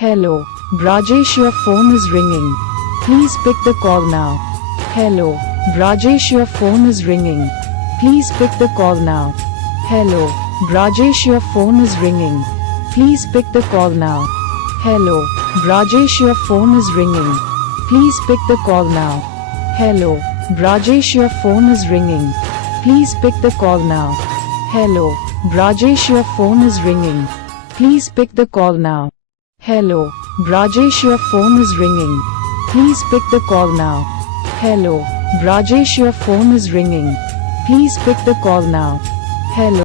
Hello, Brajesh, your phone is ringing. Please pick the call now. Hello, Brajesh, your phone is ringing. Please pick the call now. Hello, Brajesh, your phone is ringing. Please pick the call now. Hello, Brajesh, your phone is ringing. Please pick the call now. Hello, Brajesh, your phone is ringing. Please pick the call now. Hello, Brajesh, your phone is ringing. Please pick the call now. Hello, Brajesh, your phone is ringing. Please pick the call now. Hello, Brajesh, your phone is ringing. Please pick the call now. Hello.